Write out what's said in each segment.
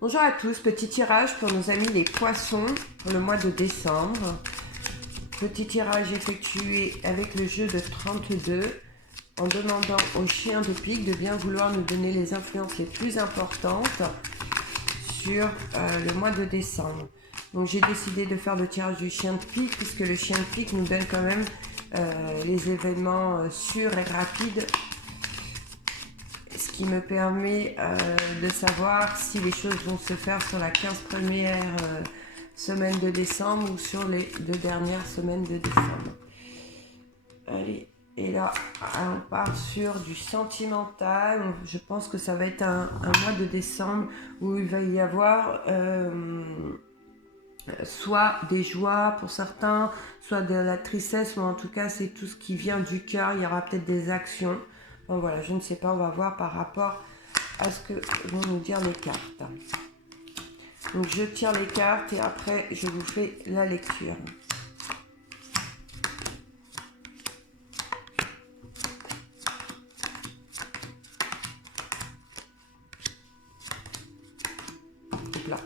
Bonjour à tous, petit tirage pour nos amis les poissons pour le mois de décembre. Petit tirage effectué avec le jeu de 32 en demandant au chien de pique de bien vouloir nous donner les influences les plus importantes sur le mois de décembre. Donc j'ai décidé de faire le tirage du chien de pique puisque le chien de pique nous donne quand même les événements sûrs et rapides, ce qui me permet de savoir si les choses vont se faire sur la 15 première semaine de décembre ou sur les 2 dernières semaines de décembre. Allez, et là, on part sur du sentimental. Je pense que ça va être un mois de décembre où il va y avoir soit des joies pour certains, soit de la tristesse, ou en tout cas c'est tout ce qui vient du cœur. Il y aura peut-être des actions. Bon, voilà, je ne sais pas, on va voir par rapport à ce que vont nous dire les cartes. Donc je tire les cartes et après je vous fais la lecture. Hop là.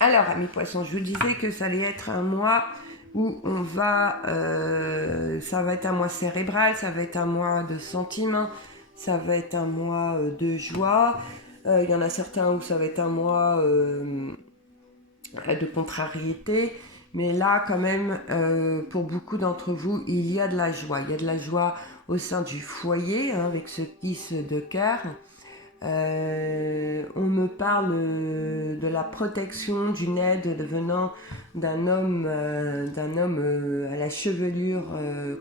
Alors, amis poissons, je vous disais que ça allait être un mois où on va... ça va être un mois cérébral, ça va être un mois de sentiments, ça va être un mois de joie. Il y en a certains où ça va être un mois de contrariété. Mais là, quand même, pour beaucoup d'entre vous, il y a de la joie. Il y a de la joie au sein du foyer, hein, avec ce 10 de cœur. On me parle de la protection, d'une aide venant d'un homme à la chevelure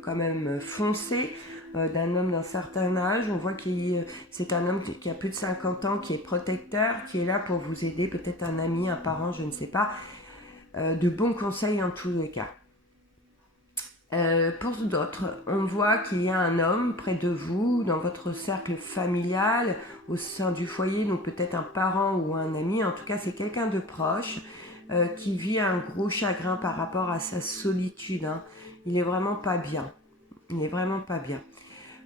quand même foncée, d'un homme d'un certain âge. On voit que c'est un homme qui a plus de 50 ans, qui est protecteur, qui est là pour vous aider, peut-être un ami, un parent, je ne sais pas, de bons conseils en tous les cas. Pour d'autres, on voit qu'il y a un homme près de vous, dans votre cercle familial, au sein du foyer, donc peut-être un parent ou un ami, en tout cas c'est quelqu'un de proche qui vit un gros chagrin par rapport à sa solitude. Hein. Il est vraiment pas bien. Il est vraiment pas bien.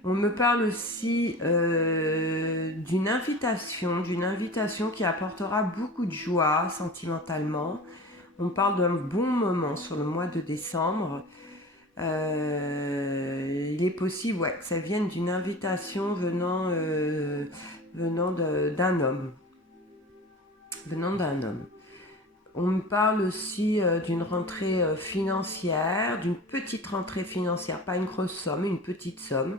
On me parle aussi d'une invitation qui apportera beaucoup de joie sentimentalement. On parle d'un bon moment sur le mois de décembre. Il est possible que ça vienne d'une invitation venant d'un homme. Venant d'un homme. On me parle aussi d'une rentrée financière, d'une petite rentrée financière, pas une grosse somme, une petite somme,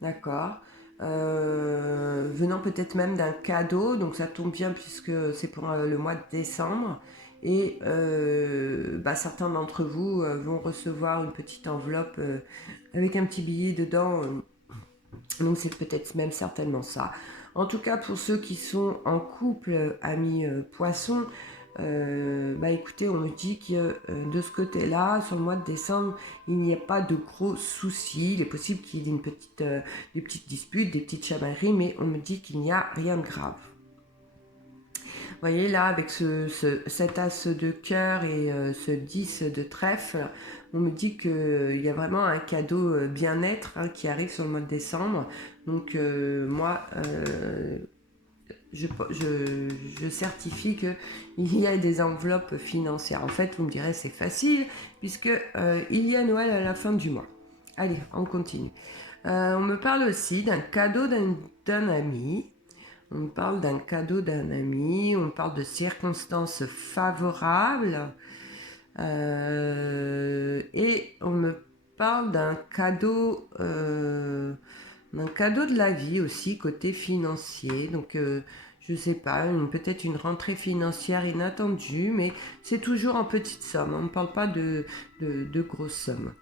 d'accord, venant peut-être même d'un cadeau, donc ça tombe bien puisque c'est pour le mois de décembre. Et certains d'entre vous vont recevoir une petite enveloppe avec un petit billet dedans, donc c'est peut-être même certainement ça. En tout cas, pour ceux qui sont en couple, amis poissons, écoutez, on me dit que de ce côté-là, sur le mois de décembre, il n'y a pas de gros soucis. Il est possible qu'il y ait des petites disputes, des petites chamailleries, mais on me dit qu'il n'y a rien de grave. Vous voyez là, avec cet as de cœur et ce 10 de trèfle, on me dit qu'il y a vraiment un cadeau bien-être qui arrive sur le mois de décembre. Donc moi, je certifie qu'il y a des enveloppes financières. En fait, vous me direz, c'est facile, puisque il y a Noël à la fin du mois. Allez, on continue. On me parle aussi d'un cadeau d'un ami. On me parle d'un cadeau d'un ami, on me parle de circonstances favorables et on me parle d'un cadeau de la vie aussi, côté financier. Donc je ne sais pas, peut-être une rentrée financière inattendue, mais c'est toujours en petite somme, on ne parle pas de grosses sommes.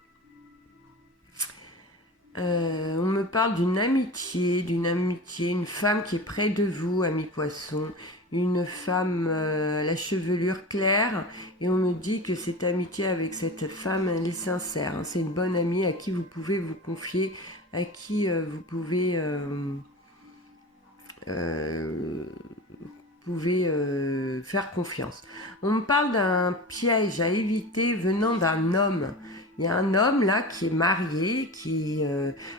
On me parle d'une amitié, une femme qui est près de vous, ami poisson, une femme à la chevelure claire, et on me dit que cette amitié avec cette femme, elle est sincère. Hein, c'est une bonne amie à qui vous pouvez vous confier, à qui vous pouvez pouvez faire confiance. On me parle d'un piège à éviter venant d'un homme. Il y a un homme là qui est marié, qui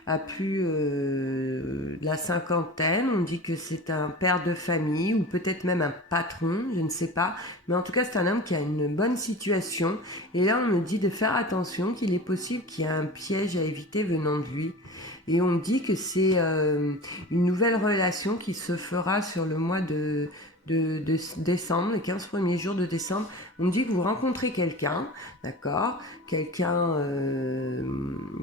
a plus de la cinquantaine. On dit que c'est un père de famille ou peut-être même un patron, je ne sais pas. Mais en tout cas, c'est un homme qui a une bonne situation. Et là, on me dit de faire attention, qu'il est possible qu'il y ait un piège à éviter venant de lui. Et on me dit que c'est une nouvelle relation qui se fera sur le mois de décembre, les 15 premiers jours de décembre. On me dit que vous rencontrez quelqu'un, d'accord, quelqu'un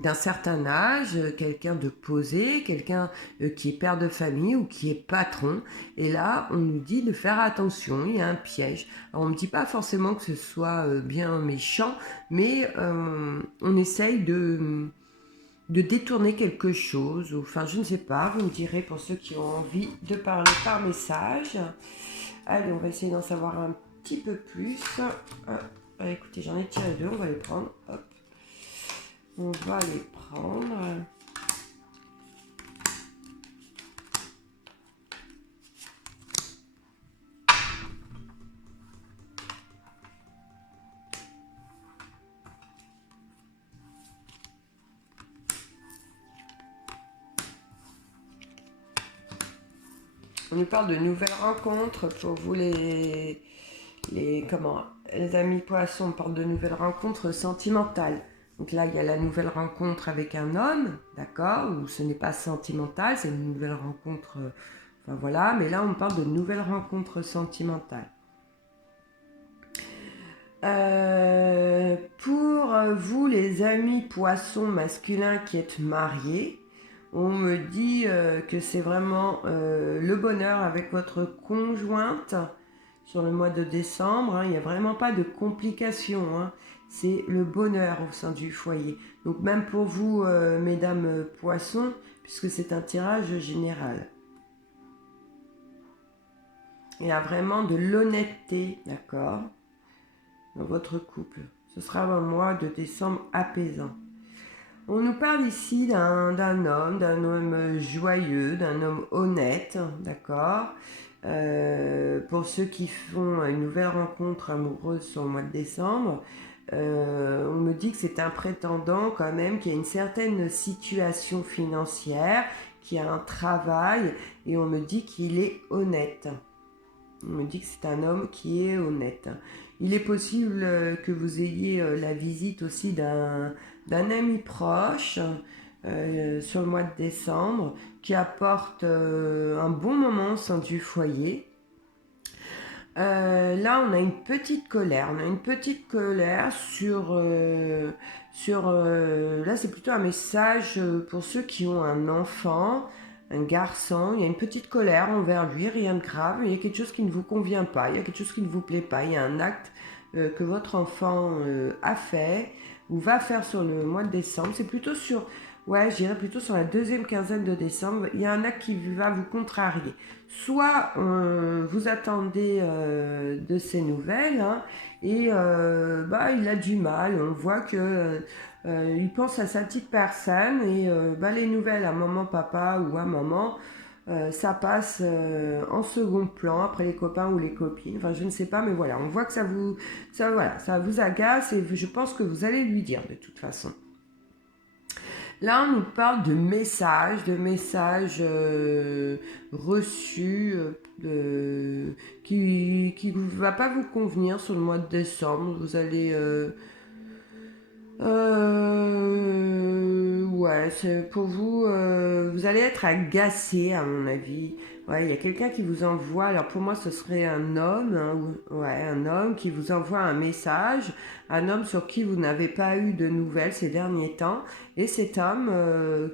d'un certain âge, quelqu'un de posé, quelqu'un qui est père de famille ou qui est patron. Et là, on nous dit de faire attention, il y a un piège. Alors, on ne me dit pas forcément que ce soit bien méchant, mais on essaye de détourner quelque chose, ou, enfin je ne sais pas, vous me direz pour ceux qui ont envie de parler par message. Allez, on va essayer d'en savoir un petit peu plus. Écoutez, j'en ai tiré deux, on va les prendre. Hop. On va les prendre. On nous parle de nouvelles rencontres pour vous les amis poissons. On parle de nouvelles rencontres sentimentales. Donc là, il y a la nouvelle rencontre avec un homme, d'accord, où ce n'est pas sentimental, c'est une nouvelle rencontre, enfin voilà, mais là on parle de nouvelles rencontres sentimentales. Pour vous les amis poissons masculins qui êtes mariés, on me dit que c'est vraiment le bonheur avec votre conjointe sur le mois de décembre. Hein, il n'y a vraiment pas de complications. Hein, c'est le bonheur au sein du foyer. Donc même pour vous, mesdames poissons, puisque c'est un tirage général. Il y a vraiment de l'honnêteté, d'accord, dans votre couple. Ce sera un mois de décembre apaisant. On nous parle ici d'un homme joyeux, d'un homme honnête, d'accord. Pour ceux qui font une nouvelle rencontre amoureuse sur le mois de décembre, on me dit que c'est un prétendant quand même qui a une certaine situation financière, qui a un travail, et on me dit qu'il est honnête. On me dit que c'est un homme qui est honnête. Il est possible que vous ayez la visite aussi d'un ami proche sur le mois de décembre qui apporte un bon moment au sein du foyer. Là, on a une petite colère. On a une petite colère sur... là, c'est plutôt un message pour ceux qui ont un enfant, un garçon. Il y a une petite colère envers lui, rien de grave. Mais il y a quelque chose qui ne vous convient pas. Il y a quelque chose qui ne vous plaît pas. Il y a un acte que votre enfant a fait ou va faire sur le mois de décembre. C'est plutôt sur... Ouais, je dirais plutôt sur la deuxième quinzaine de décembre. Il y a un acte qui va vous contrarier. Soit vous attendez de ces nouvelles hein, et il a du mal. On voit que il pense à sa petite personne et les nouvelles à maman, papa ou à maman, ça passe en second plan après les copains ou les copines. Enfin, je ne sais pas, mais voilà, on voit que ça vous agace et je pense que vous allez lui dire de toute façon. Là, on nous parle de messages reçus qui ne va pas vous convenir sur le mois de décembre. Vous allez... c'est pour vous, vous allez être agacé à mon avis. Ouais, il y a quelqu'un qui vous envoie, alors pour moi ce serait un homme, hein, un homme qui vous envoie un message, un homme sur qui vous n'avez pas eu de nouvelles ces derniers temps, et cet homme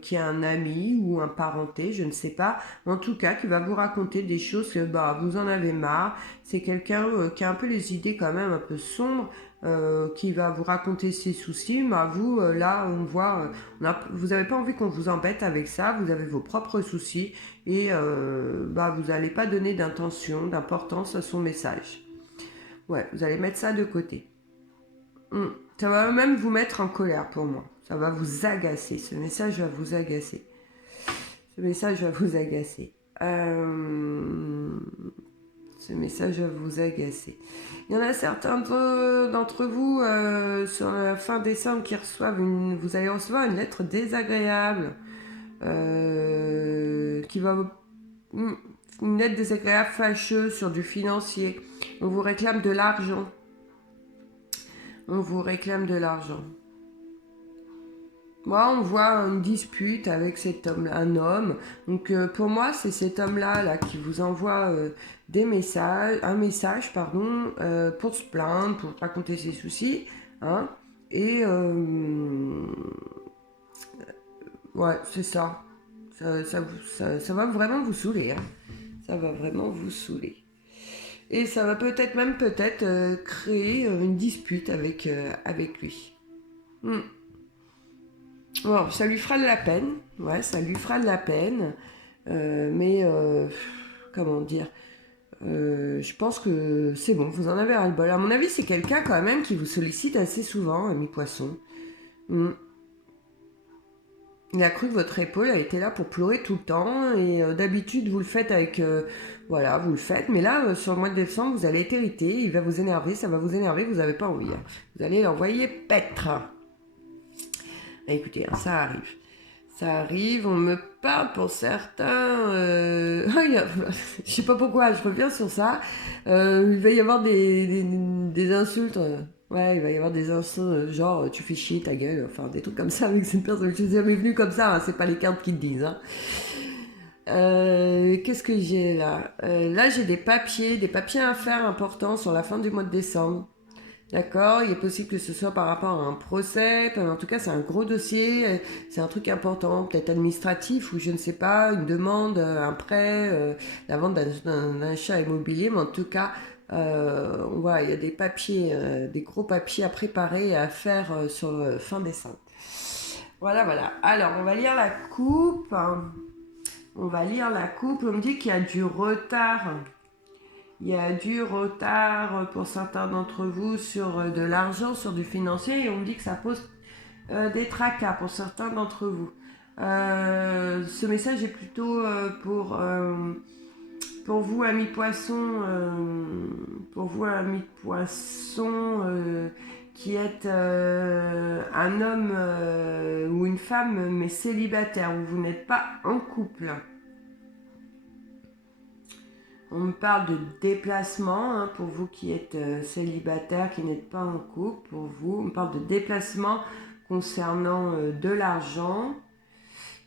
qui a un ami ou un parenté, je ne sais pas, en tout cas qui va vous raconter des choses que vous en avez marre. C'est quelqu'un qui a un peu les idées quand même un peu sombres, qui va vous raconter ses soucis, mais vous, là, on voit, vous n'avez pas envie qu'on vous embête avec ça, vous avez vos propres soucis, et vous n'allez pas donner d'importance à son message. Ouais, vous allez mettre ça de côté. Ça va même vous mettre en colère pour moi. Ça va vous agacer, ce message va vous agacer. Ce message va vous agacer. Il y en a certains d'entre vous sur la fin décembre qui reçoivent vous allez recevoir une lettre désagréable qui va une lettre désagréable fâcheuse sur du financier. On vous réclame de l'argent. On vous réclame de l'argent. Moi, on voit une dispute avec cet homme, un homme. Donc, pour moi, c'est cet homme-là qui vous envoie un message, pour se plaindre, pour raconter ses soucis, hein. Et ouais, c'est ça. Ça va vraiment vous saouler, hein. Ça va vraiment vous saouler. Et ça va peut-être créer une dispute avec lui. Bon, ça lui fera de la peine, ouais, ça lui fera de la peine, mais comment dire, je pense que c'est bon, vous en avez ras-le-bol. À mon avis, c'est quelqu'un quand même qui vous sollicite assez souvent, ami poisson. Il a cru que votre épaule a été là pour pleurer tout le temps, et d'habitude vous le faites voilà, vous le faites, mais là, sur le mois de décembre, vous allez être irrité, il va vous énerver, ça va vous énerver, vous n'avez pas envie, hein. Vous allez l'envoyer paître. Écoutez, ça arrive. Ça arrive, on me parle pour certains. Je sais pas pourquoi, je reviens sur ça. Il va y avoir des insultes. Ouais, il va y avoir des insultes genre tu fais chier ta gueule, enfin des trucs comme ça avec cette personne. Je suis jamais venue comme ça, hein, c'est pas les cartes qui te disent. Hein. Qu'est-ce que j'ai là là, j'ai des papiers à faire importants sur la fin du mois de décembre. D'accord, il est possible que ce soit par rapport à un procès, en tout cas c'est un gros dossier, c'est un truc important, peut-être administratif ou je ne sais pas, une demande, un prêt, la vente d'un achat immobilier, mais en tout cas, voilà, il y a des papiers, des gros papiers à préparer et à faire sur fin décembre. Voilà, voilà. Alors, on va lire la coupe. On va lire la coupe. On me dit qu'il y a du retard. Il y a du retard pour certains d'entre vous sur de l'argent, sur du financier, et on me dit que ça pose des tracas pour certains d'entre vous. Ce message est plutôt pour vous, amis poissons, qui êtes un homme ou une femme, mais célibataire, où vous n'êtes pas en couple. On me parle de déplacement, hein, pour vous qui êtes célibataire, qui n'êtes pas en couple, pour vous. On me parle de déplacement concernant de l'argent.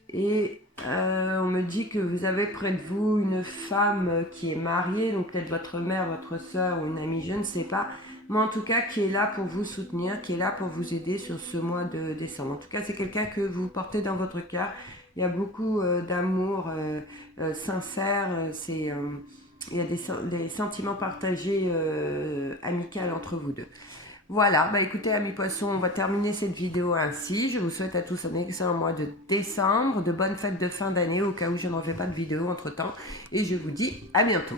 Et on me dit que vous avez près de vous une femme qui est mariée, donc peut-être votre mère, votre soeur ou une amie, je ne sais pas. Mais en tout cas, qui est là pour vous soutenir, qui est là pour vous aider sur ce mois de décembre. En tout cas, c'est quelqu'un que vous portez dans votre cœur. Il y a beaucoup d'amour sincère, il y a des sentiments partagés amicaux entre vous deux. Voilà, bah écoutez amis poissons, on va terminer cette vidéo ainsi. Je vous souhaite à tous un excellent mois de décembre, de bonnes fêtes de fin d'année au cas où je n'en fais pas de vidéo entre temps. Et je vous dis à bientôt.